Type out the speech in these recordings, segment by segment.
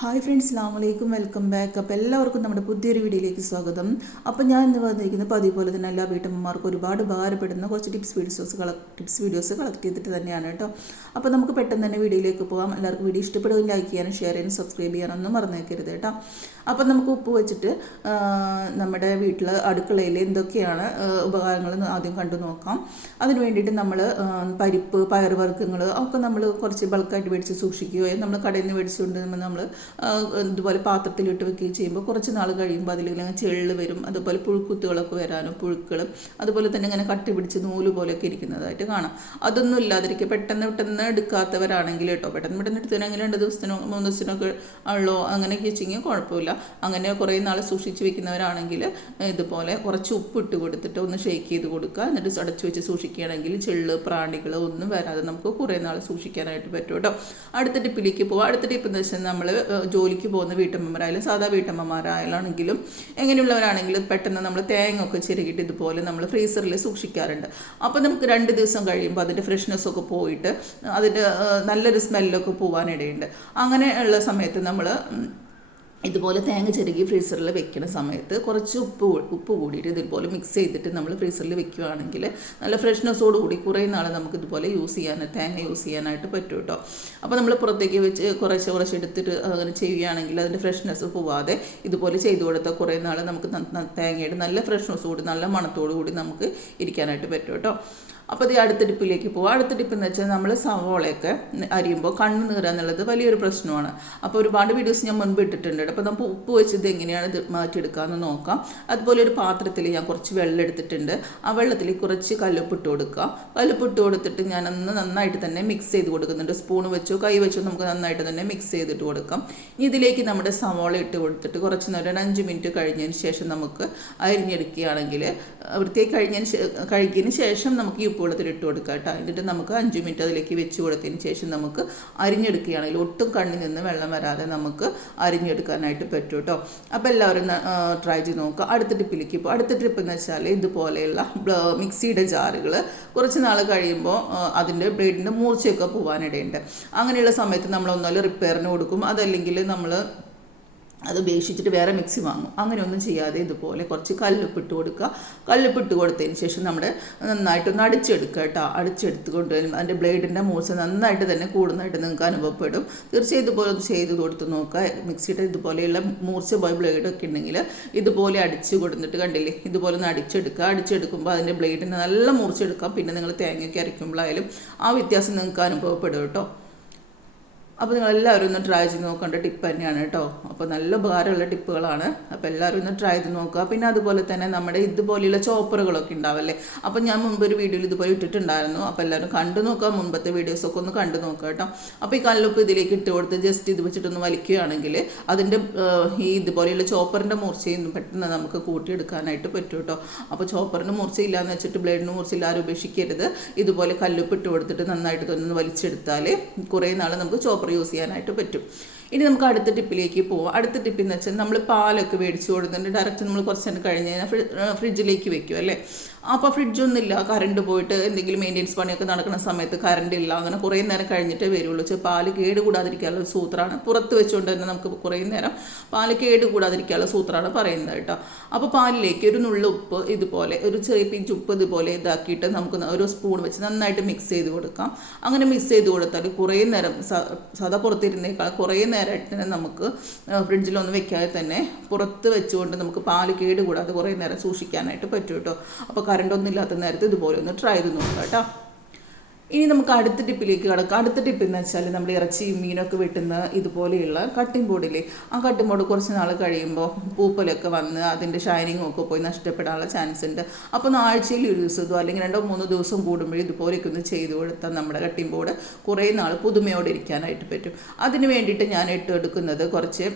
Hi friends, അസ്സലാമലൈക്കും, welcome back. അപ്പോൾ എല്ലാവർക്കും നമ്മുടെ പുതിയൊരു വീഡിയോയിലേക്ക് സ്വാഗതം. അപ്പോൾ ഞാൻ ഇന്ന് വന്നിരിക്കുന്നത് പതിവ് പോലെ തന്നെ എല്ലാ വീട്ടമ്മമാർക്കും ഒരുപാട് ഉപകാരപ്പെടുന്ന കുറച്ച് ടിപ്സ് വീഡിയോസ് കളക്ട് ചെയ്തിട്ട് തന്നെയാണ് കേട്ടോ. അപ്പോൾ നമുക്ക് പെട്ടെന്ന് തന്നെ വീഡിയോയിലേക്ക് പോകാം. എല്ലാവർക്കും വീഡിയോ ഇഷ്ടപ്പെടുകയും ലൈക്ക് ചെയ്യാനും ഷെയർ ചെയ്യാനും സബ്സ്ക്രൈബ് ചെയ്യാനൊന്നും മറന്നേക്കരുത് കേട്ടോ. അപ്പോൾ നമുക്ക് ഉപ്പ് വെച്ചിട്ട് നമ്മുടെ വീട്ടിൽ അടുക്കളയിൽ എന്തൊക്കെയാണ് ഉപകാരങ്ങൾ ആദ്യം കണ്ടു നോക്കാം. അതിന് വേണ്ടിയിട്ട് നമ്മൾ പരിപ്പ്, പയറുവർഗ്ഗങ്ങൾ ഒക്കെ നമ്മൾ കുറച്ച് ബൾക്കായിട്ട് മേടിച്ച് സൂക്ഷിക്കുകയോ നമ്മൾ കടയിൽ നിന്ന് മേടിച്ചുകൊണ്ട് നമ്മൾ ഇതുപോലെ പാത്രത്തിലിട്ട് വെക്കുകയും ചെയ്യുമ്പോൾ കുറച്ച് നാൾ കഴിയുമ്പോൾ അതിലിങ്ങനെ ചെള്ള് വരും. അതുപോലെ പുഴുക്കുത്തുകളൊക്കെ വരാനും പുഴുക്കളും അതുപോലെ തന്നെ ഇങ്ങനെ കട്ടി പിടിച്ച് നൂല് പോലെയൊക്കെ ഇരിക്കുന്നതായിട്ട് കാണാം. അതൊന്നും ഇല്ലാതിരിക്കുക. പെട്ടെന്ന് എടുക്കാത്തവരാണെങ്കിൽ കേട്ടോ, പെട്ടെന്ന് എടുത്തതിനെങ്കിൽ 2 ദിവസത്തിനോ 3 ദിവസത്തിനൊക്കെ ഉള്ളോ അങ്ങനെയൊക്കെ വെച്ചെങ്കിൽ കുഴപ്പമില്ല. അങ്ങനെ കുറേ നാൾ സൂക്ഷിച്ച് വെക്കുന്നവരാണെങ്കിൽ ഇതുപോലെ കുറച്ച് ഉപ്പ് ഇട്ട് കൊടുത്തിട്ട് ഒന്ന് ഷേക്ക് ചെയ്ത് കൊടുക്കുക. എന്നിട്ട് അടച്ചു വെച്ച് സൂക്ഷിക്കുകയാണെങ്കിൽ ചെള്ള് പ്രാണികൾ ഒന്നും വരാതെ നമുക്ക് കുറേ നാൾ സൂക്ഷിക്കാനായിട്ട് പറ്റും കേട്ടോ. അടുത്ത ടിപ്പിലേക്ക് പോകാം. അടുത്ത ടിപ്പ് എന്ന് വെച്ചാൽ നമ്മൾ ജോലിക്ക് പോകുന്ന വീട്ടമ്മമാരായാലും സാധാ വീട്ടമ്മമാരായാലാണെങ്കിലും എങ്ങനെയുള്ളവരാണെങ്കിലും പെട്ടെന്ന് നമ്മൾ തേങ്ങ ഒക്കെ ചിരകിയിട്ട് ഇതുപോലെ നമ്മൾ ഫ്രീസറിൽ സൂക്ഷിക്കാറുണ്ട്. അപ്പോൾ നമുക്ക് 2 ദിവസം കഴിയുമ്പോൾ അതിൻ്റെ ഫ്രഷ്നെസ്സൊക്കെ പോയിട്ട് അതിൻ്റെ നല്ലൊരു സ്മെല്ലൊക്കെ പോകാനിടയുണ്ട്. അങ്ങനെയുള്ള സമയത്ത് നമ്മൾ ഇതുപോലെ തേങ്ങ ചിരകി ഫ്രീസറിൽ വെക്കുന്ന സമയത്ത് കുറച്ച് ഉപ്പ് കൂടിയിട്ട് ഇതുപോലെ മിക്സ് ചെയ്തിട്ട് നമ്മൾ ഫ്രീസറിൽ വെക്കുകയാണെങ്കിൽ നല്ല ഫ്രഷ്നെസ്സോട് കൂടി കുറേ നാൾ നമുക്ക് ഇതുപോലെ തേങ്ങ യൂസ് ചെയ്യാനായിട്ട് പറ്റും കേട്ടോ. അപ്പോൾ നമ്മൾ പുറത്തേക്ക് വെച്ച് കുറച്ച് എടുത്തിട്ട് അങ്ങനെ ചെയ്യുകയാണെങ്കിൽ അതിൻ്റെ ഫ്രഷ്നെസ്സ് പോവാതെ ഇതുപോലെ ചെയ്തു കൊടുത്താൽ കുറേ നാൾ നമുക്ക് തേങ്ങയുടെ നല്ല ഫ്രഷ്നെസ്സോട് നല്ല മണത്തോടു കൂടി നമുക്ക് ഇരിക്കാനായിട്ട് പറ്റും കേട്ടോ. അപ്പോൾ ഇത് അടുത്ത ടിപ്പിലേക്ക് പോകാം. അടുത്ത ടിപ്പ് എന്ന് വെച്ചാൽ നമ്മൾ സവോളയൊക്കെ അരിയുമ്പോൾ കണ്ണ് നീറുക എന്നുള്ളത് വലിയൊരു പ്രശ്നമാണ്. അപ്പോൾ ഒരുപാട് വീഡിയോസ് ഞാൻ മുൻപ് ഇട്ടിട്ടുണ്ട്. അപ്പോൾ നമുക്ക് ഉപ്പ് വെച്ചത് എങ്ങനെയാണ് ഇത് മാറ്റിയെടുക്കാമെന്ന് നോക്കാം. അതുപോലെ ഒരു പാത്രത്തിൽ ഞാൻ കുറച്ച് വെള്ളം എടുത്തിട്ടുണ്ട്. ആ വെള്ളത്തിൽ കുറച്ച് കല്ലുപ്പ് ഇട്ട് കൊടുക്കുക. കല്ലുപ്പ് ഇട്ട് കൊടുത്തിട്ട് ഞാനൊന്ന് നന്നായിട്ട് തന്നെ മിക്സ് ചെയ്ത് കൊടുക്കുന്നുണ്ട്. സ്പൂൺ വെച്ചോ കൈ വെച്ചോ നമുക്ക് നന്നായിട്ട് തന്നെ മിക്സ് ചെയ്തിട്ട് കൊടുക്കാം. ഇനി ഇതിലേക്ക് നമ്മുടെ സവോള ഇട്ട് കൊടുത്തിട്ട് കുറച്ച് നേരം 5 മിനിറ്റ് കഴിഞ്ഞതിന് ശേഷം നമുക്ക് അരിഞ്ഞെടുക്കുകയാണെങ്കിൽ വൃത്തിയായി കഴുകിയതിന് ശേഷം നമുക്ക് ഈ ഉപ്പുവെള്ളത്തിൽ ഇട്ട് കൊടുക്കുക കേട്ടോ. എന്നിട്ട് നമുക്ക് 5 മിനിറ്റ് അതിലേക്ക് വെച്ച് കൊടുത്തതിന് ശേഷം നമുക്ക് അരിഞ്ഞെടുക്കുകയാണെങ്കിൽ ഒട്ടും കണ്ണിൽ നിന്ന് വെള്ളം വരാതെ നമുക്ക് അരിഞ്ഞെടുക്കാനായിട്ട് പറ്റും കേട്ടോ. അപ്പോൾ എല്ലാവരും ട്രൈ ചെയ്ത് നോക്കുക. അടുത്ത ടിപ്പിലേക്ക് ഇപ്പോൾ അടുത്ത ടിപ്പ് എന്ന് വെച്ചാൽ ഇതുപോലെയുള്ള മിക്സിയുടെ ജാറുകൾ കുറച്ച് നാൾ കഴിയുമ്പോൾ അതിൻ്റെ ബ്ലേഡിൻ്റെ മൂർച്ചയൊക്കെ പോകാനിടയുണ്ട്. അങ്ങനെയുള്ള സമയത്ത് നമ്മളൊന്നുമല്ല റിപ്പയറിന് കൊടുക്കും, അതല്ലെങ്കിൽ നമ്മൾ അത് ഉപേക്ഷിച്ചിട്ട് വേറെ മിക്സി വാങ്ങും. അങ്ങനെയൊന്നും ചെയ്യാതെ ഇതുപോലെ കുറച്ച് കല്ലുപ്പിട്ട് കൊടുക്കുക. കല്ലുപ്പിട്ട് കൊടുത്തതിന് ശേഷം നമ്മുടെ നന്നായിട്ടൊന്ന് അടിച്ചെടുക്കുക കേട്ടോ. അടിച്ചെടുത്ത് കൊണ്ടുവരും അതിൻ്റെ ബ്ലേഡിൻ്റെ മൂർച്ച നന്നായിട്ട് തന്നെ കൂടുന്നതായിട്ട് നിങ്ങൾക്ക് അനുഭവപ്പെടും. തീർച്ചയായും ഇതുപോലെ ഒന്ന് ചെയ്ത് കൊടുത്ത് നോക്കുക. മിക്സിയുടെ ഇതുപോലെയുള്ള മൂർച്ച പോയ ബ്ലേഡൊക്കെ ഉണ്ടെങ്കിൽ ഇതുപോലെ അടിച്ച് കൊടുത്തിട്ട് കണ്ടില്ലേ, ഇതുപോലെ ഒന്ന് അടിച്ചെടുക്കുക. അടിച്ചെടുക്കുമ്പോൾ അതിൻ്റെ ബ്ലേഡിന് നല്ല മൂർച്ചെടുക്കാം. പിന്നെ നിങ്ങൾ തേങ്ങയൊക്കെ അരയ്ക്കുമ്പോഴായാലും ആ വ്യത്യാസം നിങ്ങൾക്ക് അനുഭവപ്പെടും കേട്ടോ. അപ്പോൾ നിങ്ങളെല്ലാവരും ഒന്ന് ട്രൈ ചെയ്ത് നോക്കേണ്ട ടിപ്പ് തന്നെയാണ് കേട്ടോ. അപ്പോൾ നല്ല ഉപകാരമുള്ള ടിപ്പുകളാണ്. അപ്പോൾ എല്ലാവരും ഒന്ന് ട്രൈ ചെയ്ത് നോക്കുക. പിന്നെ അതുപോലെ തന്നെ നമ്മുടെ ഇതുപോലെയുള്ള ചോപ്പറുകളൊക്കെ ഉണ്ടാവല്ലേ. അപ്പോൾ ഞാൻ മുൻപ് ഒരു വീഡിയോയിൽ ഇതുപോലെ ഇട്ടിട്ടുണ്ടായിരുന്നു. അപ്പോൾ എല്ലാവരും കണ്ടു നോക്കുക. മുൻപത്തെ വീഡിയോസൊക്കെ ഒന്ന് കണ്ടു നോക്കുക കേട്ടോ. അപ്പോൾ ഈ കല്ലുപ്പ് ഇതിലേക്ക് ഇട്ട് കൊടുത്ത് ജസ്റ്റ് ഇത് വെച്ചിട്ടൊന്ന് വലിക്കുകയാണെങ്കിൽ അതിൻ്റെ ഈ ഇതുപോലെയുള്ള ചോപ്പറിൻ്റെ മൂർച്ചയും പെട്ടെന്ന് നമുക്ക് കൂട്ടിയെടുക്കാനായിട്ട് പറ്റും കേട്ടോ. അപ്പോൾ ചോപ്പറിന് മൂർച്ചയില്ലാന്ന് വെച്ചിട്ട് ബ്ലേഡിന് മൂർച്ചയില്ല ആരും ഉപേക്ഷിക്കരുത്. ഇതുപോലെ കല്ലുപ്പ് ഇട്ട് കൊടുത്തിട്ട് നന്നായിട്ട് തന്നെ വലിച്ചെടുത്താൽ കുറേ നാൾ നമുക്ക് ചോപ്പർ യൂസ് ചെയ്യാനായിട്ട് പറ്റും. ഇനി നമുക്ക് അടുത്ത ടിപ്പിലേക്ക് പോവാം. അടുത്ത ടിപ്പെന്ന് വെച്ചാൽ നമ്മൾ പാലൊക്കെ മേടിച്ച് കൊടുത്തിട്ട് ഡയറക്റ്റ് നമ്മൾ കുറച്ച് നേരം കഴിഞ്ഞ് കഴിഞ്ഞാൽ ഫ്രിഡ്ജിലേക്ക് വെക്കും അല്ലേ. അപ്പോൾ ഫ്രിഡ്ജൊന്നുമില്ല, കറണ്ട് പോയിട്ട് എന്തെങ്കിലും മെയിൻ്റെനൻസ് പണിയൊക്കെ നടക്കുന്ന സമയത്ത് കറണ്ട് ഇല്ല, അങ്ങനെ കുറേ നേരം കഴിഞ്ഞിട്ടേ വരുള്ളൂ. പാല് കേടുകൂടാതിരിക്കാനുള്ള ഒരു സൂത്രമാണ്. പുറത്ത് വെച്ചുകൊണ്ട് തന്നെ നമുക്ക് കുറേ നേരം പാല് കേടുകൂടാതിരിക്കാനുള്ള സൂത്രമാണ് പറയുന്നത് കേട്ടോ. അപ്പോൾ പാലിലേക്ക് ഒരു നുള്ളു ഉപ്പ് ഇതുപോലെ ഒരു ചെറിയ പിഞ്ച് ഉപ്പ് ഇതുപോലെ ഇതാക്കിയിട്ട് നമുക്ക് ഒരു സ്പൂൺ വെച്ച് നന്നായിട്ട് മിക്സ് ചെയ്ത് കൊടുക്കാം. അങ്ങനെ മിക്സ് ചെയ്ത് കൊടുത്താൽ കുറേ നേരം സാധാ പുറത്തിരുന്നേക്കാൾ കുറേ നേരമായിട്ട് തന്നെ നമുക്ക് ഫ്രിഡ്ജിലൊന്നും വെക്കാതെ തന്നെ പുറത്ത് വെച്ചുകൊണ്ട് നമുക്ക് പാല് കേടുകൂടാതെ കുറേ നേരം സൂക്ഷിക്കാനായിട്ട് പറ്റും കേട്ടോ. അപ്പോൾ കറണ്ടൊന്നും ഇല്ലാത്ത നേരത്ത് ഇതുപോലെ ഒന്ന് ട്രൈ ചെയ്ത് നോക്കാം കേട്ടോ. ഇനി നമുക്ക് അടുത്ത ടിപ്പിലേക്ക് കിടക്കാം. അടുത്ത ടിപ്പ് എന്ന് വെച്ചാൽ നമ്മൾ ഇറച്ചിയും മീനൊക്കെ വെട്ടുന്ന ഇതുപോലെയുള്ള കട്ടിംഗ് ബോർഡില്ലേ, ആ കട്ടിംഗ് ബോർഡ് കുറച്ച് നാൾ കഴിയുമ്പോൾ പൂപ്പലൊക്കെ വന്ന് അതിൻ്റെ ഷൈനിങ്ങും ഒക്കെ പോയി നഷ്ടപ്പെടാനുള്ള ചാൻസ് ഉണ്ട്. അപ്പോൾ ആഴ്ചയിൽ ഒരു ദിവസമോ അല്ലെങ്കിൽ 2-3 ദിവസം കൂടുമ്പോഴും ഇതുപോലെയൊക്കെ ഒന്ന് ചെയ്ത് കൊടുത്താൽ നമ്മുടെ കട്ടിംഗ് ബോർഡ് കുറേ നാൾ പുതുമയോടെ ഇരിക്കാനായിട്ട് പറ്റും. അതിന് വേണ്ടിയിട്ട് ഞാൻ ഇട്ടെടുക്കുന്നത് കുറച്ച്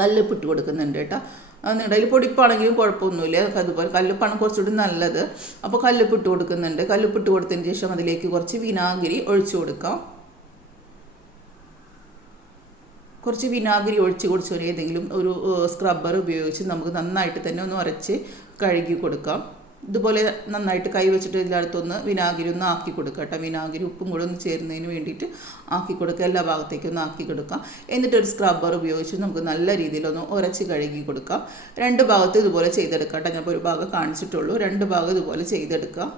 കല്ലുപ്പിട്ട് കൊടുക്കുന്നുണ്ട് കേട്ടോ. നിങ്ങളുടെ കയ്യിൽ പൊടിപ്പാണെങ്കിലും കുഴപ്പമൊന്നുമില്ല. അതുപോലെ കല്ലുപ്പാണ് കുറച്ചുകൂടി നല്ലത്. അപ്പോൾ കല്ലുപ്പിട്ട് കൊടുക്കുന്നുണ്ട്. കല്ലുപ്പിട്ട് കൊടുത്തതിന് ശേഷം അതിലേക്ക് കുറച്ച് വിനാഗിരി ഒഴിച്ചു കൊടുക്കാം. കുറച്ച് വിനാഗിരി ഒഴിച്ച് കൊടുത്ത് ഏതെങ്കിലും ഒരു സ്ക്രബ്ബർ ഉപയോഗിച്ച് നമുക്ക് നന്നായിട്ട് തന്നെ ഒന്ന് ഉരച്ച് കഴുകി കൊടുക്കാം. ഇതുപോലെ നന്നായിട്ട് കൈ വെച്ചിട്ട് ഇതിനടുത്തൊന്ന് വിനാഗിരി ഒന്ന് ആക്കി കൊടുക്കുക കേട്ടോ. വിനാഗിരി ഉപ്പും കൂടെ ഒന്ന് ചേരുന്നതിന് വേണ്ടിയിട്ട് ആക്കി കൊടുക്കുക, എല്ലാ ഭാഗത്തേക്കും ഒന്ന് ആക്കി കൊടുക്കാം. എന്നിട്ടൊരു സ്ക്രബ്ബർ ഉപയോഗിച്ച് നമുക്ക് നല്ല രീതിയിലൊന്ന് ഉരച്ച് കഴുകി കൊടുക്കാം. രണ്ട് ഭാഗത്ത് ഇതുപോലെ ചെയ്തെടുക്കാം കേട്ടോ. ഞാനിപ്പോൾ ഒരു ഭാഗം കാണിച്ചിട്ടുള്ളൂ, രണ്ട് ഭാഗം ഇതുപോലെ ചെയ്തെടുക്കുക.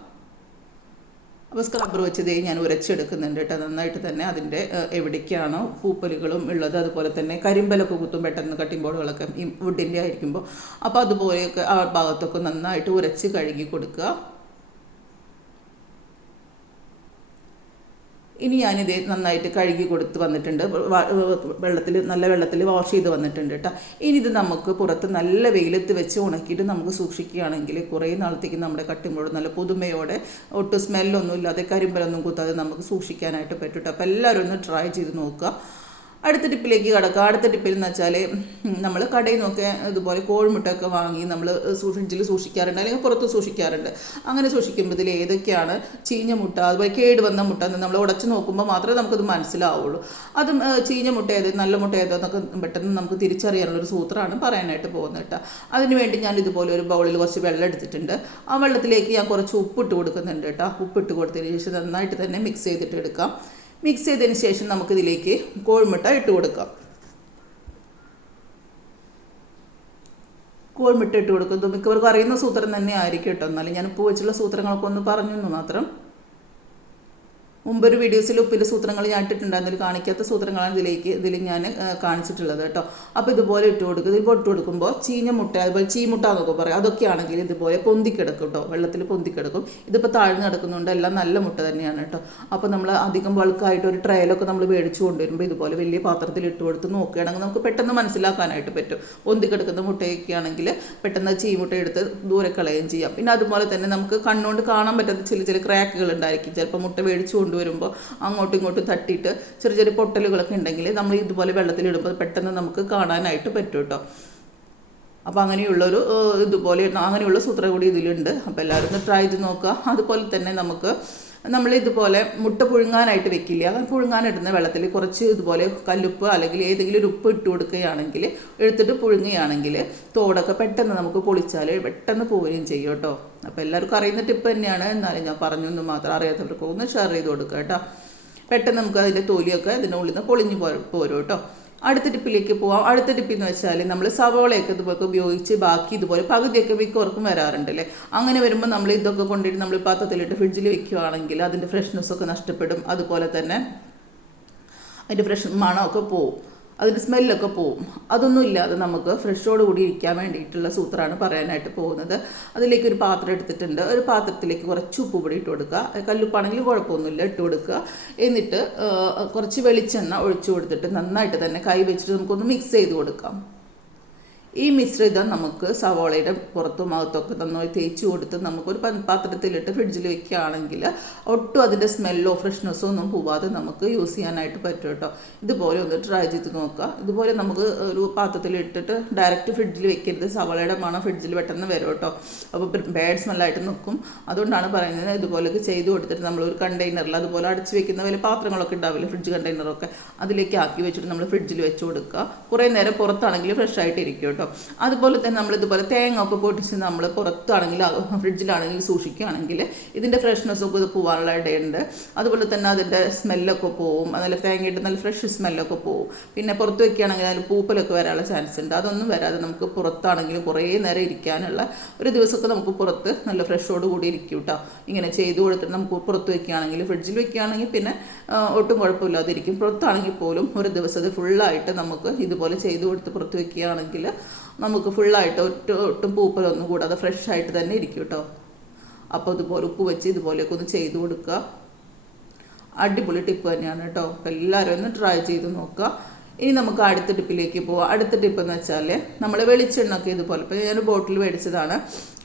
അപ്പോൾ സ്ക്രബ്ബർ വെച്ചത് ഞാൻ ഉരച്ചെടുക്കുന്നുണ്ട് കേട്ടോ. നന്നായിട്ട് തന്നെ അതിൻ്റെ എവിടേക്കാണോ പൂപ്പലുകളും ഉള്ളത്, അതുപോലെ തന്നെ കരിമ്പലൊക്കെ കുത്തും പെട്ടെന്ന് കട്ടിംഗ് ബോർഡുകളൊക്കെ ഈ വുഡിൻ്റെ ആയിരിക്കുമ്പോൾ, അപ്പോൾ അതുപോലെയൊക്കെ ആ ഭാഗത്തൊക്കെ നന്നായിട്ട് ഉരച്ച് കഴുകി കൊടുക്കുക. ഇനി ഞാനിത് നന്നായിട്ട് കഴുകി കൊടുത്ത് വന്നിട്ടുണ്ട്, നല്ല വെള്ളത്തിൽ വാഷ് ചെയ്ത് വന്നിട്ടുണ്ട് കേട്ടോ. ഇനി ഇത് നമുക്ക് പുറത്ത് നല്ല വെയിലത്ത് വെച്ച് ഉണക്കിയിട്ട് നമുക്ക് സൂക്ഷിക്കുകയാണെങ്കിൽ കുറേ നാളത്തേക്ക് നമ്മുടെ കട്ടിമ്പോഴും നല്ല പുതുമയോടെ ഒട്ടും സ്മെല്ലൊന്നും ഇല്ലാതെ കരിമ്പലൊന്നും കുത്താതെ നമുക്ക് സൂക്ഷിക്കാനായിട്ട് പറ്റും കേട്ടോ. അപ്പോൾ എല്ലാവരും ഒന്ന് ട്രൈ ചെയ്ത് നോക്കുക. അടുത്ത ടിപ്പിലേക്ക് കിടക്കുക. അടുത്ത ടിപ്പിൽ എന്ന് വെച്ചാൽ നമ്മൾ കടയിൽ നിന്നൊക്കെ ഇതുപോലെ കോഴിമുട്ടയൊക്കെ വാങ്ങി നമ്മൾ ഫ്രിഡ്ജിൽ സൂക്ഷിക്കാറുണ്ട്, അല്ലെങ്കിൽ പുറത്ത് സൂക്ഷിക്കാറുണ്ട്. അങ്ങനെ സൂക്ഷിക്കുമ്പോൾ ഇതിൽ ഏതൊക്കെയാണ് ചീഞ്ഞ മുട്ട, അതുപോലെ കേട് വന്ന മുട്ട എന്ന് നമ്മൾ ഉടച്ച് നോക്കുമ്പോൾ മാത്രമേ നമുക്കത് മനസ്സിലാവുള്ളൂ. അതും ചീഞ്ഞ മുട്ട ഏത് നല്ല മുട്ട ഏതെന്നൊക്കെ പെട്ടെന്ന് നമുക്ക് തിരിച്ചറിയാനുള്ളൊരു സൂത്രമാണ് പറയാനായിട്ട് പോകുന്നത് കേട്ടോ. അതിനുവേണ്ടി ഞാൻ ഇതുപോലെ ഒരു ബൗളിൽ കുറച്ച് വെള്ളം എടുത്തിട്ടുണ്ട്. ആ വെള്ളത്തിലേക്ക് ഞാൻ കുറച്ച് ഉപ്പിട്ട് കൊടുക്കുന്നുണ്ട് കേട്ടോ. ഉപ്പിട്ട് കൊടുത്തതിന് ശേഷം നന്നായിട്ട് തന്നെ മിക്സ് ചെയ്തിട്ട് എടുക്കാം. മിക്സ് ചെയ്തതിന് ശേഷം നമുക്കിതിലേക്ക് കോഴിമുട്ട ഇട്ട് കൊടുക്കാം. കോഴിമുട്ട ഇട്ട് കൊടുക്കുന്നത് മിക്കവർക്കും അറിയുന്ന സൂത്രം തന്നെ ആയിരിക്കും കേട്ടോ. എന്നാലും ഞാൻ ഉപ്പ് വെച്ചുള്ള സൂത്രങ്ങളൊക്കെ ഒന്ന് പറഞ്ഞു മാത്രം. മുമ്പൊരു വീഡിയോസിൽ ഉപ്പിൻ്റെ സൂത്രങ്ങൾ ഞാൻ ഇട്ടിട്ടുണ്ട്, അതിൽ കാണിക്കാത്ത സൂത്രങ്ങളാണ് ഇതിൽ ഞാൻ കാണിച്ചിട്ടുള്ളത് കേട്ടോ. അപ്പോൾ ഇതുപോലെ ഇട്ട് കൊടുക്കുക. ഇതിപ്പോൾ ഇട്ട് കൊടുക്കുമ്പോൾ ചീഞ്ഞ മുട്ട, അതുപോലെ ചീമുട്ട എന്നൊക്കെ പറയും, അതൊക്കെ ആണെങ്കിൽ ഇതുപോലെ പൊന്തിക്കിടക്കും കേട്ടോ, വെള്ളത്തിൽ പൊന്തിക്കിടക്കും. ഇതിപ്പോൾ താഴ്ന്ന് കിടക്കുന്നുണ്ട്, എല്ലാം നല്ല മുട്ട തന്നെയാണ് കേട്ടോ. അപ്പോൾ നമ്മൾ അധികം ബൾക്കായിട്ട് ഒരു ട്രയലൊക്കെ നമ്മൾ മേടിച്ചു കൊണ്ടുവരുമ്പോൾ ഇതുപോലെ വലിയ പാത്രത്തിൽ ഇട്ട് കൊടുത്ത് നോക്കുകയാണെങ്കിൽ നമുക്ക് പെട്ടെന്ന് മനസ്സിലാക്കാനായിട്ട് പറ്റും. പൊന്തിക്കിടക്കുന്ന മുട്ടയൊക്കെ ആണെങ്കിൽ പെട്ടെന്ന് ചീമുട്ട എടുത്ത് ദൂരെ കളയുകയും ചെയ്യാം. പിന്നെ അതുപോലെ തന്നെ നമുക്ക് കണ്ണുകൊണ്ട് കാണാൻ പറ്റാത്ത ചില ക്രാക്കുകൾ ഉണ്ടായിരിക്കും. ചിലപ്പോൾ മുട്ട മേടിച്ചു വരുമ്പോൾ അങ്ങോട്ടും ഇങ്ങോട്ടും തട്ടിയിട്ട് ചെറിയ ചെറിയ പൊട്ടലുകളൊക്കെ ഉണ്ടെങ്കിൽ നമ്മൾ ഇതുപോലെ വെള്ളത്തിലിടുമ്പോൾ പെട്ടെന്ന് നമുക്ക് കാണാനായിട്ട് പറ്റും കേട്ടോ. അപ്പോൾ അങ്ങനെയുള്ള സൂത്രം കൂടി ഇതിലുണ്ട്. അപ്പോൾ എല്ലാവരും ഒന്ന് ട്രൈ ചെയ്ത് നോക്കുക. അതുപോലെ തന്നെ നമ്മളിതുപോലെ മുട്ട പുഴുങ്ങാനായിട്ട് വെക്കില്ല, അങ്ങനെ പുഴുങ്ങാനിടുന്ന വെള്ളത്തിൽ കുറച്ച് ഇതുപോലെ കല്ലുപ്പ് അല്ലെങ്കിൽ ഏതെങ്കിലും ഒരു ഉപ്പ് ഇട്ട് കൊടുക്കുകയാണെങ്കിൽ, എടുത്തിട്ട് പുഴുങ്ങുകയാണെങ്കിൽ തോടൊക്കെ പെട്ടെന്ന് നമുക്ക് പൊളിച്ചാൽ പെട്ടെന്ന് പോവുകയും ചെയ്യും കേട്ടോ. അപ്പോൾ എല്ലാവർക്കും അറിയുന്ന ടിപ്പ് തന്നെയാണ്, എന്നാലും ഞാൻ പറഞ്ഞൊന്നും മാത്രം അറിയാത്തവർക്ക് ഒന്ന് ഷെയർ ചെയ്ത് കൊടുക്കുക കേട്ടോ. പെട്ടെന്ന് നമുക്ക് അതിൻ്റെ തൊലിയൊക്കെ ഇതിനുള്ളിൽ നിന്ന് പൊളിഞ്ഞ് പോരും കേട്ടോ. അടുത്ത ടിപ്പിലേക്ക് പോവാം. അടുത്ത ടിപ്പെന്ന് വെച്ചാൽ നമ്മൾ സവോളയൊക്കെ ഇതുപോലെ ഉപയോഗിച്ച് ബാക്കി ഇതുപോലെ പകുതിയൊക്കെ മിക്കവർക്കും വരാറുണ്ടല്ലേ. അങ്ങനെ വരുമ്പോൾ നമ്മൾ ഇതൊക്കെ കൊണ്ടിട്ട് നമ്മൾ പാത്രത്തിലിട്ട് ഫ്രിഡ്ജിൽ വെക്കുകയാണെങ്കിൽ അതിൻ്റെ ഫ്രഷ്നെസ്സൊക്കെ നഷ്ടപ്പെടും. അതുപോലെ തന്നെ അതിൻ്റെ മണമൊക്കെ പോവും, അതിൻ്റെ സ്മെല്ലൊക്കെ പോവും. അതൊന്നും ഇല്ലാതെ നമുക്ക് ഫ്രഷോട് കൂടി ഇരിക്കാൻ വേണ്ടിയിട്ടുള്ള സൂത്രമാണ് പറയാനായിട്ട് പോകുന്നത്. അതിലേക്ക് ഒരു പാത്രം എടുത്തിട്ടുണ്ട്. ഒരു പാത്രത്തിലേക്ക് കുറച്ച് ഉപ്പ് പൊടി ഇട്ട് കൊടുക്കുക. കല്ലുപ്പാണെങ്കിൽ കുഴപ്പമൊന്നുമില്ല, ഇട്ട് കൊടുക്കുക. എന്നിട്ട് കുറച്ച് വെളിച്ചെണ്ണ ഒഴിച്ചു കൊടുത്തിട്ട് നന്നായിട്ട് തന്നെ കൈ വെച്ചിട്ട് നമുക്കൊന്ന് മിക്സ് ചെയ്ത് കൊടുക്കാം. ഈ മിശ്രിതം നമുക്ക് സവോളയുടെ പുറത്തും അകത്തൊക്കെ നന്നായി തേച്ച് കൊടുത്ത് നമുക്കൊരു പാത്രത്തിലിട്ട് ഫ്രിഡ്ജിൽ വെക്കുകയാണെങ്കിൽ ഒട്ടും അതിൻ്റെ സ്മെല്ലോ ഫ്രഷ്നെസ്സോ ഒന്നും പോവാതെ നമുക്ക് യൂസ് ചെയ്യാനായിട്ട് പറ്റും കേട്ടോ. ഇതുപോലെ ഒന്ന് ട്രൈ ചെയ്ത് നോക്കുക. ഇതുപോലെ നമുക്ക് ഒരു പാത്രത്തിലിട്ടിട്ട് ഡയറക്റ്റ് ഫ്രിഡ്ജിൽ വെക്കരുത്. സവോളയുടെ മണം ഫ്രിഡ്ജിൽ പെട്ടെന്ന് വരും കേട്ടോ. അപ്പോൾ ബാഡ് സ്മെല്ലായിട്ട് നിൽക്കും. അതുകൊണ്ടാണ് പറയുന്നത് ഇതുപോലെയൊക്കെ ചെയ്ത് കൊടുത്തിട്ട് നമ്മളൊരു കണ്ടെയ്നറിൽ അതുപോലെ അടച്ച് വെക്കുന്ന വലിയ പാത്രങ്ങളൊക്കെ ഉണ്ടാവില്ല, ഫ്രിഡ്ജ് കണ്ടെയ്നറൊക്കെ, അതിലേക്ക് ആക്കി വെച്ചിട്ട് നമ്മൾ ഫ്രിഡ്ജിൽ വെച്ച് കൊടുക്കുക. കുറേ നേരം പുറത്താണെങ്കിൽ ഫ്രഷ് ആയിട്ട് ഇരിക്കും കേട്ടോ. അതുപോലെ തന്നെ നമ്മളിതുപോലെ തേങ്ങ ഒക്കെ പൊട്ടിച്ച് നമ്മൾ പുറത്താണെങ്കിൽ ഫ്രിഡ്ജിലാണെങ്കിൽ സൂക്ഷിക്കുകയാണെങ്കിൽ ഇതിൻ്റെ ഫ്രഷ്നെസ്സൊക്കെ ഇത് പോകാനുള്ള ഇടയുണ്ട്. അതുപോലെ തന്നെ അതിൻ്റെ സ്മെല്ലൊക്കെ പോവും, നല്ല തേങ്ങയിട്ട് നല്ല ഫ്രഷ് സ്മെല്ലൊക്കെ പോവും. പിന്നെ പുറത്ത് വയ്ക്കുകയാണെങ്കിൽ അതിൽ പൂപ്പലൊക്കെ വരാനുള്ള ചാൻസ് ഉണ്ട്. അതൊന്നും വരാതെ നമുക്ക് പുറത്താണെങ്കിലും കുറേ നേരം ഇരിക്കാനുള്ള ഒരു ദിവസമൊക്കെ നമുക്ക് പുറത്ത് നല്ല ഫ്രഷോട് കൂടി ഇരിക്കും കേട്ടോ. ഇങ്ങനെ ചെയ്ത് കൊടുത്തിട്ട് നമുക്ക് പുറത്ത് വയ്ക്കുകയാണെങ്കിൽ, ഫ്രിഡ്ജിൽ വയ്ക്കുകയാണെങ്കിൽ പിന്നെ ഒട്ടും കുഴപ്പമില്ലാതിരിക്കും. പുറത്താണെങ്കിൽ പോലും ഒരു ദിവസം അത് ഫുള്ളായിട്ട് നമുക്ക് ഇതുപോലെ ചെയ്ത് കൊടുത്ത് പുറത്ത് വയ്ക്കുകയാണെങ്കിൽ നമുക്ക് ഫുള്ളായിട്ട് ഒട്ടും പൂപ്പലൊന്നും കൂടാതെ ഫ്രഷായിട്ട് തന്നെ ഇരിക്കും കേട്ടോ. അപ്പോൾ ഇതുപോലെ ഉപ്പ് വെച്ച് ഇതുപോലെയൊക്കെ ഒന്ന് ചെയ്ത് കൊടുക്കുക. അടിപൊളി ടിപ്പ് തന്നെയാണ് കേട്ടോ. അപ്പോൾ എല്ലാവരും ഒന്ന് ട്രൈ ചെയ്ത് നോക്കുക. ഇനി നമുക്ക് അടുത്ത ടിപ്പിലേക്ക് പോവാം. അടുത്ത ടിപ്പ് എന്ന് വെച്ചാൽ നമ്മൾ വെളിച്ചെണ്ണൊക്കെ ഇതുപോലെ, ഇപ്പോൾ ഞാൻ ബോട്ടിൽ മേടിച്ചതാണ്,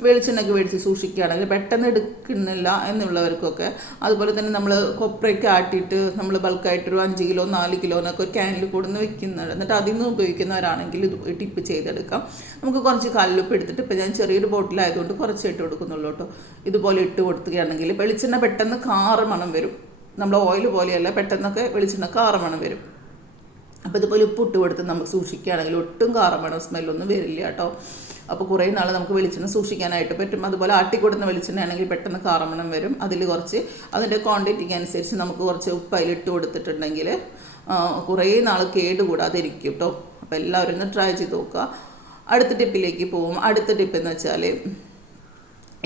വെളിച്ചെണ്ണയൊക്കെ മേടിച്ച് സൂക്ഷിക്കുകയാണെങ്കിൽ പെട്ടെന്ന് എടുക്കുന്നില്ല എന്നുള്ളവർക്കൊക്കെ, അതുപോലെ തന്നെ നമ്മൾ കൊപ്രയ്ക്ക് ആട്ടിയിട്ട് നമ്മൾ ബൾക്കായിട്ടൊരു 5 കിലോ 4 കിലോനൊക്കെ ഒരു ക്യാനിൽ കൊടുന്ന് വെക്കുന്നുണ്ട്. എന്നിട്ട് അതിൽ നിന്ന് ഉപയോഗിക്കുന്നവരാണെങ്കിൽ ഇത് ടിപ്പ് ചെയ്തെടുക്കാം. നമുക്ക് കുറച്ച് കല്ലുപ്പ് എടുത്തിട്ട്, ഇപ്പോൾ ഞാൻ ചെറിയൊരു ബോട്ടിലായതുകൊണ്ട് കുറച്ച് ഇട്ട് കൊടുക്കുന്നുള്ളൂ കേട്ടോ. ഇതുപോലെ ഇട്ട് കൊടുക്കുകയാണെങ്കിൽ വെളിച്ചെണ്ണ പെട്ടെന്ന് കാറ് മണം വരും. നമ്മൾ ഓയിൽ പോലെയല്ല, പെട്ടെന്നൊക്കെ വെളിച്ചെണ്ണ കാറ് മണം വരും. അപ്പോൾ ഇതുപോലെ ഉപ്പിട്ട് കൊടുത്ത് നമുക്ക് സൂക്ഷിക്കുകയാണെങ്കിൽ ഒട്ടും കാറമണോ സ്മെല്ലൊന്നും വരില്ല കേട്ടോ. അപ്പോൾ കുറേ നാൾ നമുക്ക് വെളിച്ചെണ്ണ സൂക്ഷിക്കാനായിട്ട് പറ്റും. അതുപോലെ ആട്ടിക്കൊടുന്ന വെളിച്ചെണ്ണ ആണെങ്കിൽ പെട്ടെന്ന് കാറമണം വരും. അതിൽ കുറച്ച് അതിൻ്റെ ക്വാണ്ടിറ്റിക്ക് അനുസരിച്ച് നമുക്ക് കുറച്ച് ഉപ്പ് അതിലിട്ട് കൊടുത്തിട്ടുണ്ടെങ്കിൽ കുറേ നാൾ കേടുകൂടാതെ ഇരിക്കും കേട്ടോ. അപ്പോൾ എല്ലാവരും ഒന്ന് ട്രൈ ചെയ്ത് നോക്കുക. അടുത്ത ടിപ്പിലേക്ക് പോകും. അടുത്ത ടിപ്പ് എന്ന് വെച്ചാൽ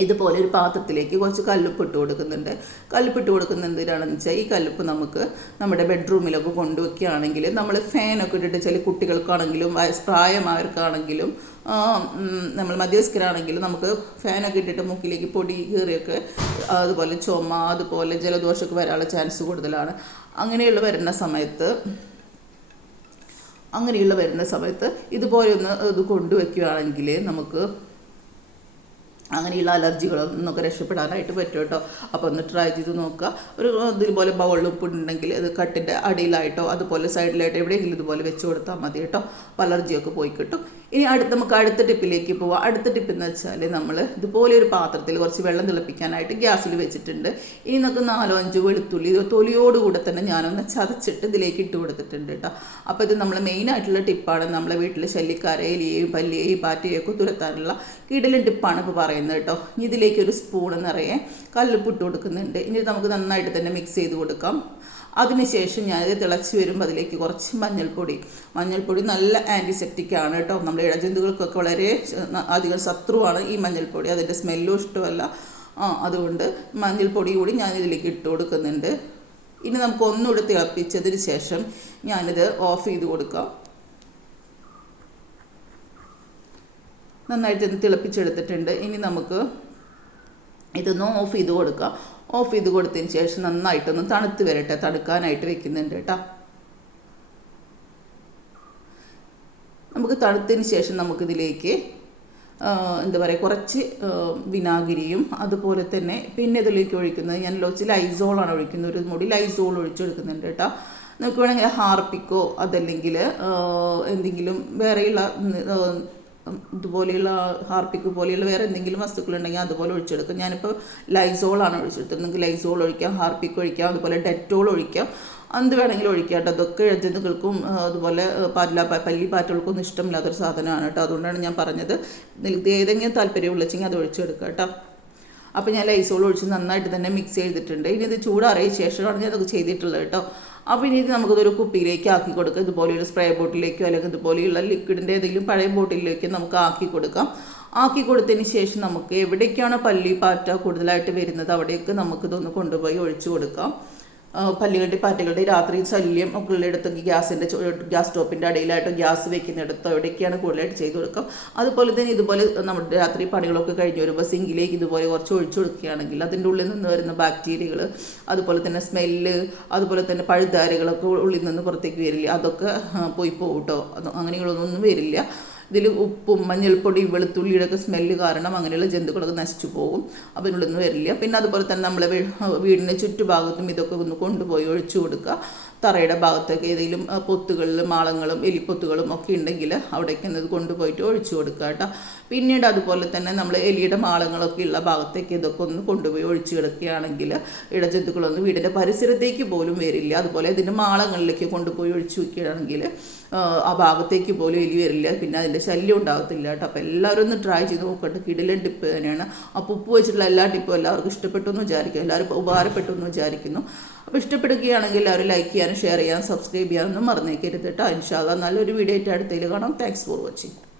ഇതുപോലെ ഒരു പാത്രത്തിലേക്ക് കുറച്ച് കല്ലുപ്പ് ഇട്ട് കൊടുക്കുന്നുണ്ട്. കല്ലുപ്പ് ഇട്ട് കൊടുക്കുന്നത് എന്തിനാണെന്ന് വെച്ചാൽ ഈ കല്ലുപ്പ് നമുക്ക് നമ്മുടെ ബെഡ്റൂമിലൊക്കെ കൊണ്ടുവയ്ക്കുകയാണെങ്കിൽ നമ്മൾ ഫാനൊക്കെ ഇട്ടിട്ട് ചില കുട്ടികൾക്കാണെങ്കിലും പ്രായമായവർക്കാണെങ്കിലും നമ്മൾ മധ്യവയസ്കരാണെങ്കിലും നമുക്ക് ഫാനൊക്കെ ഇട്ടിട്ട് മൂക്കിലേക്ക് പൊടി കീറിയൊക്കെ അതുപോലെ ചുമ അതുപോലെ ജലദോഷമൊക്കെ വരാനുള്ള ചാൻസ് കൂടുതലാണ്. അങ്ങനെയുള്ള വരുന്ന സമയത്ത് ഇതുപോലെ ഒന്ന് ഇത് കൊണ്ടുവയ്ക്കുകയാണെങ്കിൽ നമുക്ക് അങ്ങനെയുള്ള അലർജികളൊന്നും നമുക്ക് രക്ഷപ്പെടാനായിട്ട് പറ്റും കേട്ടോ. അപ്പോൾ ഒന്ന് ട്രൈ ചെയ്ത് നോക്കുക. ഒരു ഇതുപോലെ ബൗളിൽ ഉപ്പുണ്ടെങ്കിൽ അത് കട്ടിൻ്റെ അടിയിലായിട്ടോ അതുപോലെ സൈഡിലായിട്ടോ എവിടെയെങ്കിലും ഇതുപോലെ വെച്ച് കൊടുത്താൽ മതി കേട്ടോ. അപ്പോൾ അലർജിയൊക്കെ പോയി കിട്ടും. ഇനി നമുക്ക് അടുത്ത ടിപ്പിലേക്ക് പോവാം. അടുത്ത ടിപ്പ് എന്ന് വെച്ചാൽ നമ്മൾ ഇതുപോലെ ഒരു പാത്രത്തിൽ കുറച്ച് വെള്ളം തിളപ്പിക്കാനായിട്ട് ഗ്യാസിൽ വെച്ചിട്ടുണ്ട്. ഇനി നമുക്ക് 4-5 വെളുത്തുള്ളി തൊലിയോടുകൂടെ തന്നെ ഞാനൊന്ന് ചതച്ചിട്ട് ഇതിലേക്ക് ഇട്ട് കൊടുത്തിട്ടുണ്ട് കേട്ടോ. അപ്പോൾ ഇത് നമ്മൾ മെയിനായിട്ടുള്ള ടിപ്പാണ്. നമ്മളെ വീട്ടിൽ ശല്യക്കാരെ എലിയെയും പല്ലിയെയും പാറ്റയെയൊക്കെ തുരത്താനുള്ള കിടിലൻ ടിപ്പാണ് ഇപ്പോൾ പറയുന്നത് കേട്ടോ. ഇനി ഇതിലേക്ക് ഒരു സ്പൂൺ നിറയെ കല്ലുപ്പ് ഇട്ട് കൊടുക്കുന്നുണ്ട്. ഇനി നമുക്ക് നന്നായിട്ട് തന്നെ മിക്സ് ചെയ്ത് കൊടുക്കാം. അതിനുശേഷം ഞാനിത് തിളച്ച് വരുമ്പോൾ അതിലേക്ക് കുറച്ച് മഞ്ഞൾപ്പൊടി നല്ല ആൻറ്റിസെപ്റ്റിക്കാണ് കേട്ടോ. നമ്മുടെ ഇഴജന്തുക്കൾക്കൊക്കെ വളരെ അധികം ശത്രുവാണ് ഈ മഞ്ഞൾപ്പൊടി. അതിൻ്റെ സ്മെല്ലും ഇഷ്ടമല്ല. അതുകൊണ്ട് മഞ്ഞൾപ്പൊടി കൂടി ഞാനിതിലേക്ക് ഇട്ട് കൊടുക്കുന്നുണ്ട്. ഇനി നമുക്ക് ഒന്നുകൂടെ തിളപ്പിച്ചതിന് ശേഷം ഞാനിത് ഓഫ് ചെയ്ത് കൊടുക്കാം. നന്നായിട്ട് തിളപ്പിച്ചെടുത്തിട്ടുണ്ട്. ഇനി നമുക്ക് ഇതൊന്ന് ഓഫ് ചെയ്ത് കൊടുക്കാം. ഓഫ് ചെയ്ത് കൊടുത്തതിന് ശേഷം നന്നായിട്ടൊന്ന് തണുത്ത് വരട്ടെ. തണുക്കാനായിട്ട് വെക്കുന്നുണ്ട് കേട്ടോ. നമുക്ക് തണുത്തതിന് ശേഷം നമുക്കിതിലേക്ക് എന്താ പറയുക കുറച്ച് വിനാഗിരിയും അതുപോലെ തന്നെ പിന്നെ ഇതിലേക്ക് ഒഴിക്കുന്നത് ഞാൻ ലൈസോളാണ് ഒഴിക്കുന്നത്. ഒരു മുടി ലൈസോൾ ഒഴിച്ചെടുക്കുന്നുണ്ട് കേട്ടോ. നമുക്ക് വേണമെങ്കിൽ ഹാർപ്പിക്കോ അതല്ലെങ്കിൽ എന്തെങ്കിലും വേറെയുള്ള ഇതുപോലെയുള്ള ഹാർപ്പിക്ക് പോലെയുള്ള വേറെ എന്തെങ്കിലും വസ്തുക്കളുണ്ടെങ്കിൽ അതുപോലെ ഒഴിച്ചെടുക്കാം. ഞാനിപ്പോൾ ലൈസോളാണ് ഒഴിച്ചെടുത്തത്. നിങ്ങൾക്ക് ലൈസോൾ ഒഴിക്കാം, ഹാർപ്പിക്ക് ഒഴിക്കാം, അതുപോലെ ഡെറ്റോൾ ഒഴിക്കാം. എന്ത് വേണമെങ്കിലും ഒഴിക്കാം കേട്ടോ. അതൊക്കെ ഇഴജന്തുക്കൾക്കും അതുപോലെ പല്ലിപ്പാറ്റകൾക്കൊന്നും ഇഷ്ടമില്ലാത്തൊരു സാധനമാണ് കേട്ടോ. അതുകൊണ്ടാണ് ഞാൻ പറഞ്ഞത്. ഏതെങ്കിലും താല്പര്യമുള്ളച്ചെങ്കിൽ അത് ഒഴിച്ചെടുക്കാം കേട്ടോ. അപ്പോൾ ഞാൻ ലൈസോൾ ഒഴിച്ച് നന്നായിട്ട് തന്നെ മിക്സ് ചെയ്തിട്ടുണ്ട്. ഇനി ഇത് ചൂടാറിയ ശേഷമാണ് ഞാൻ അതൊക്കെ ചെയ്തിട്ടുള്ളത് കേട്ടോ. അപ്പോൾ ഇനി ഇത് നമുക്കിതൊരു കുപ്പിയിലേക്ക് ആക്കി കൊടുക്കാം. ഇതുപോലെയൊരു സ്പ്രേ ബോട്ടിലേക്കോ അല്ലെങ്കിൽ ഇതുപോലെയുള്ള ലിക്വിഡിൻ്റെ ഏതെങ്കിലും പഴയ ബോട്ടിലേക്കോ നമുക്ക് ആക്കി കൊടുക്കാം. ആക്കി കൊടുത്തതിന് ശേഷം നമുക്ക് എവിടേക്കാണ് പല്ലിപ്പാറ്റ കൂടുതലായിട്ട് വരുന്നത് അവിടേക്ക് നമുക്കിതൊന്ന് കൊണ്ടുപോയി ഒഴിച്ചു കൊടുക്കാം. പല്ലികളുടെ പാറ്റകളുടെ രാത്രി ശല്യം ഒക്കെ ഉള്ളിടത്തൊക്കെ ഗ്യാസ് സ്റ്റോപ്പിൻ്റെ അടിയിലായിട്ടോ ഗ്യാസ് വെക്കുന്നിടത്തോ എവിടെയൊക്കെയാണ് കൂടുതലായിട്ട് ചെയ്ത് കൊടുക്കാം. അതുപോലെ തന്നെ ഇതുപോലെ നമ്മുടെ രാത്രി പണികളൊക്കെ കഴിഞ്ഞ് വരുമ്പോൾ സിങ്കിലേക്ക് ഇതുപോലെ കുറച്ച് ഒഴിച്ചു കൊടുക്കുകയാണെങ്കിൽ അതിൻ്റെ ഉള്ളിൽ നിന്ന് വരുന്ന ബാക്ടീരിയകൾ അതുപോലെ തന്നെ സ്മെല്ല് അതുപോലെ തന്നെ പഴുതാരകളൊക്കെ ഉള്ളിൽ നിന്ന് പുറത്തേക്ക് വരില്ല. അതൊക്കെ പോയി പോകും കേട്ടോ. അങ്ങനെയുള്ളതൊന്നും വരില്ല. ഇതിൽ ഉപ്പും മഞ്ഞൾപ്പൊടിയും വെളുത്തുള്ളിയുടെയൊക്കെ സ്മെല്ല് കാരണം അങ്ങനെയുള്ള ജന്തുക്കളൊക്കെ നശിച്ചു പോകും. അപ്പോൾ ഇതിനുള്ളൊന്നും വരില്ല. പിന്നെ അതുപോലെ തന്നെ നമ്മളെ വീടിൻ്റെ ചുറ്റുഭാഗത്തും ഇതൊക്കെ ഒന്ന് കൊണ്ടുപോയി ഒഴിച്ചു കൊടുക്കുക. തറയുടെ ഭാഗത്തൊക്കെ ഏതെങ്കിലും പൊത്തുകളിലും മാളങ്ങളും എലിപ്പൊത്തുകളും ഒക്കെ ഉണ്ടെങ്കിൽ അവിടേക്ക് ഇത് കൊണ്ടുപോയിട്ട് ഒഴിച്ചു കൊടുക്കുക കേട്ടോ. പിന്നീട് അതുപോലെ തന്നെ നമ്മൾ എലിയുടെ മാളങ്ങളൊക്കെ ഉള്ള ഭാഗത്തേക്ക് ഇതൊക്കെ ഒന്ന് കൊണ്ടുപോയി ഒഴിച്ചു കിടക്കുകയാണെങ്കിൽ ഇഴജന്തുക്കളൊന്നും വീടിൻ്റെ പരിസരത്തേക്ക് പോലും വരില്ല. അതുപോലെ ഇതിൻ്റെ മാളങ്ങളിലേക്ക് കൊണ്ടുപോയി ഒഴിച്ചു വയ്ക്കുകയാണെങ്കിൽ ആ ഭാഗത്തേക്ക് പോലും എലി വരില്ല. പിന്നെ അതിൻ്റെ ശല്യം ഉണ്ടാകത്തില്ല കേട്ടോ. അപ്പോൾ എല്ലാവരും ഒന്ന് ട്രൈ ചെയ്ത് നോക്കട്ടെ. കിടിലൻ ടിപ്പ് തന്നെയാണ്. അപ്പോൾ ഉപ്പ് വെച്ചിട്ടുള്ള എല്ലാ ടിപ്പും എല്ലാവർക്കും ഇഷ്ടപ്പെട്ടു എന്ന് വിചാരിക്കുന്നു. എല്ലാവരും ഉപകാരപ്പെട്ടു എന്ന് വിചാരിക്കുന്നു. അപ്പോൾ ഇഷ്ടപ്പെടുകയാണെങ്കിൽ എല്ലാവരും ലൈക്ക് ചെയ്യാനും ഷെയർ ചെയ്യാനും സബ്സ്ക്രൈബ് ചെയ്യാനൊന്നും മറന്നേക്കരുത് കേട്ടോ. ഇൻഷാ അല്ലാഹ് നല്ലൊരു വീഡിയോ ആയിട്ട് അടുത്തതിൽ കാണാം. Thanks for watching.